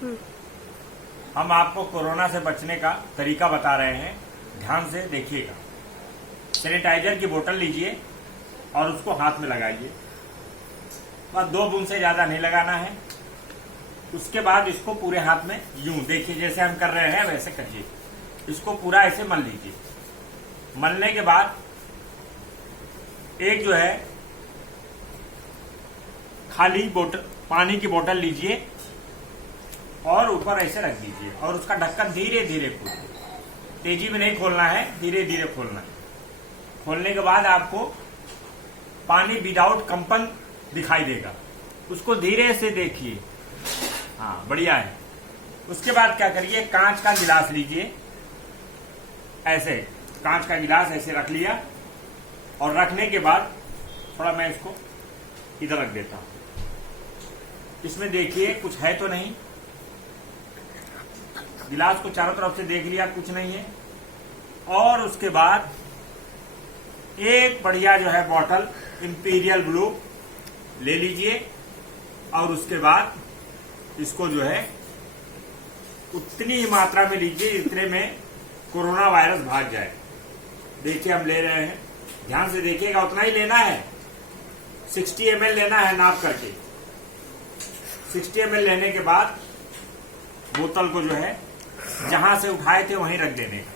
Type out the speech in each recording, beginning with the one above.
हम आपको कोरोना से बचने का तरीका बता रहे हैं, ध्यान से देखिएगा। सैनिटाइजर की बोतल लीजिए और उसको हाथ में लगाइए, बस 2 बूंद से ज्यादा नहीं लगाना है। उसके बाद इसको पूरे हाथ में यूं देखिए, जैसे हम कर रहे हैं वैसे करिए। इसको पूरा ऐसे मल लीजिए। मलने के बाद एक जो है खाली बोतल, पानी की बोतल लीजिए और ऊपर ऐसे रख दीजिए और उसका ढक्कन धीरे धीरे खोलिए। तेजी में नहीं खोलना है, धीरे धीरे खोलना है। खोलने के बाद आपको पानी विदाउट कंपन दिखाई देगा, उसको धीरे से देखिए। हाँ, बढ़िया है। उसके बाद क्या करिए, कांच का गिलास लीजिए, ऐसे कांच का गिलास ऐसे रख लिया और रखने के बाद थोड़ा मैं इसको इधर रख देता हूं। इसमें देखिए कुछ है तो नहीं, गिलास को चारों तरफ से देख लिया, कुछ नहीं है। और उसके बाद एक बढ़िया जो है बॉटल इंपीरियल ब्लू ले लीजिए और उसके बाद इसको जो है उतनी ही मात्रा में लीजिए जितने में कोरोना वायरस भाग जाए। देखिए हम ले रहे हैं, ध्यान से देखिएगा, उतना ही लेना है। 60 ml लेना है नाप करके। 60 ml लेने के बाद बोतल को जो है जहां से उठाए थे वहीं रख देने का।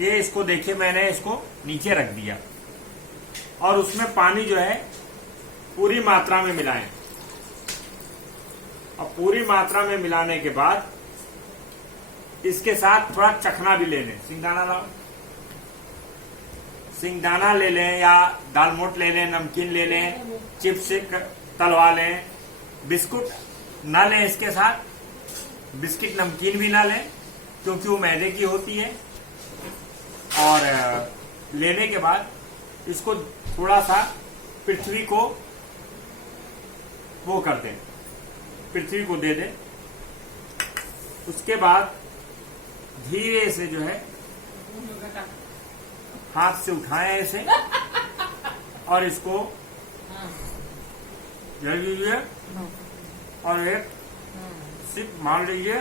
ये इसको देखिए, मैंने इसको नीचे रख दिया और उसमें पानी जो है पूरी मात्रा में मिलाएं। और पूरी मात्रा में मिलाने के बाद इसके साथ थोड़ा चखना भी ले लें। सिंगदाना लाओ, सिंगदाना ले लें या दालमोट ले लें, नमकीन ले लें, चिप्स से तलवा लें। बिस्कुट ना लें इसके साथ, बिस्किट नमकीन भी ना लें क्योंकि वो मैदे की होती है। और लेने के बाद इसको थोड़ा सा पृथ्वी को वो कर दें, पृथ्वी को दे दें। उसके बाद धीरे से जो है हाथ से उठाएं ऐसे और इसको ले लीजिए और एक सिप मान लीजिए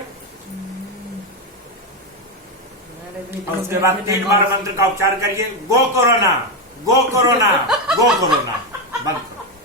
और उसके बाद 3 बार मंत्र का उपचार करिए। गो कोरोना, गो कोरोना, गो कोरोना। बंद करो।